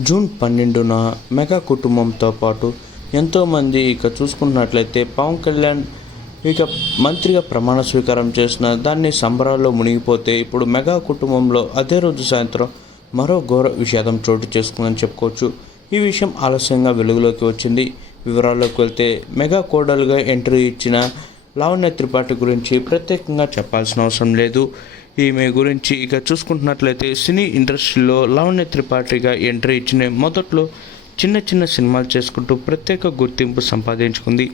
June పన్నెండున mega కుటుంబంతో పాటు ఎంతోమంది ఇక చూసుకున్నట్లయితే పవన్ కళ్యాణ్ ఇక మంత్రిగా ప్రమాణ స్వీకారం చేసిన దాన్ని సంబరాల్లో మునిగిపోతే ఇప్పుడు మెగా కుటుంబంలో అదే రోజు సాయంత్రం మరో ఘోర విషాదం చోటు చేసుకుందని చెప్పుకోవచ్చు. ఈ విషయం ఆలస్యంగా వెలుగులోకి వచ్చింది. వివరాల్లోకి వెళ్తే మెగా కోడలుగా ఎంట్రీ ఇచ్చిన లావణ్య త్రిపాఠి గురించి ప్రత్యేకంగా చెప్పాల్సిన అవసరం లేదు. ఈమె గురించి ఇక చూసుకుంటున్నట్లయితే సినీ ఇండస్ట్రీలో లావణ్య త్రిపాఠిగా ఎంట్రీ ఇచ్చిన మొదట్లో చిన్న చిన్న సినిమాలు చేసుకుంటూ ప్రత్యేక గుర్తింపు సంపాదించుకుంది.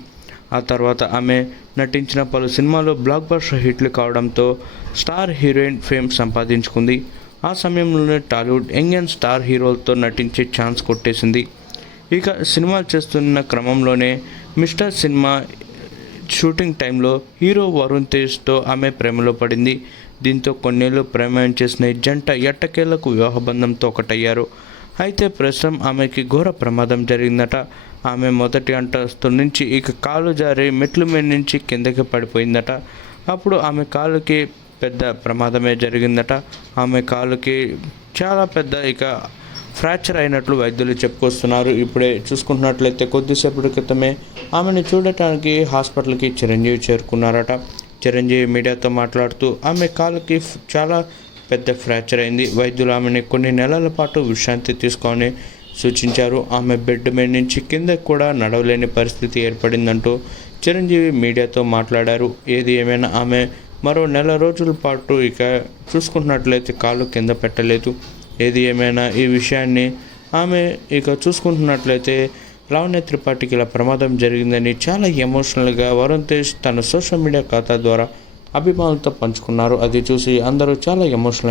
ఆ తర్వాత ఆమె నటించిన పలు సినిమాలు బ్లాక్ బస్టర్ హిట్లు కావడంతో స్టార్ హీరోయిన్ ఫేమ్ సంపాదించుకుంది. ఆ సమయంలోనే టాలీవుడ్ యంగ్ అండ్ స్టార్ హీరోలతో నటించే ఛాన్స్ కొట్టేసింది. ఇక సినిమాలు చేస్తున్న క్రమంలోనే మిస్టర్ సినిమా షూటింగ్ టైంలో హీరో వరుణ్ తేజ్తో ఆమె ప్రేమలో పడింది. దీంతో కొన్నేళ్ళు ప్రేమాయం చేసిన ఈ జంట ఎట్టకేళ్ళకు వివాహబంధంతో ఒకటయ్యారు. అయితే ప్రస్తుతం ఆమెకి ఘోర ప్రమాదం జరిగిందట. ఆమె మొదటి అంతస్తు నుంచి ఇక కాలు జారి మెట్ల మీద నుంచి కిందకి పడిపోయిందట. అప్పుడు ఆమె కాలుకి పెద్ద ప్రమాదమే జరిగిందట. ఆమె కాలుకి చాలా పెద్ద ఇక ఫ్రాక్చర్ అయినట్లు వైద్యులు చెప్పుకొస్తున్నారు. ఇప్పుడే చూసుకుంటున్నట్లయితే కొద్దిసేపటి క్రితమే ఆమెను చూడటానికి హాస్పిటల్కి చిరంజీవి చేరుకున్నారట. చిరంజీవి మీడియాతో మాట్లాడుతూ ఆమె కాలుకి చాలా పెద్ద ఫ్రాక్చర్ అయింది. వైద్యులు ఆమెని కొన్ని నెలల పాటు విశ్రాంతి తీసుకొని సూచించారు. ఆమె బెడ్ మీద నుంచి కింద కూడా నడవలేని పరిస్థితి ఏర్పడిందంటూ చిరంజీవి మీడియాతో మాట్లాడారు. ఏది ఏమైనా ఆమె మరో నెల రోజుల పాటు ఇక చూసుకుంటున్నట్లయితే కాలు కింద పెట్టలేదు. ఏది ఏమైనా ఈ విషయాన్ని ఆమె ఇక చూసుకుంటున్నట్లయితే లావణ్య త్రిపాఠికి ఇలా ప్రమాదం జరిగిందని చాలా ఎమోషనల్గా వరుణ్ తేజ్ తన సోషల్ మీడియా ఖాతా ద్వారా అభిమానులతో పంచుకున్నారు. అది చూసి అందరూ చాలా ఎమోషనల్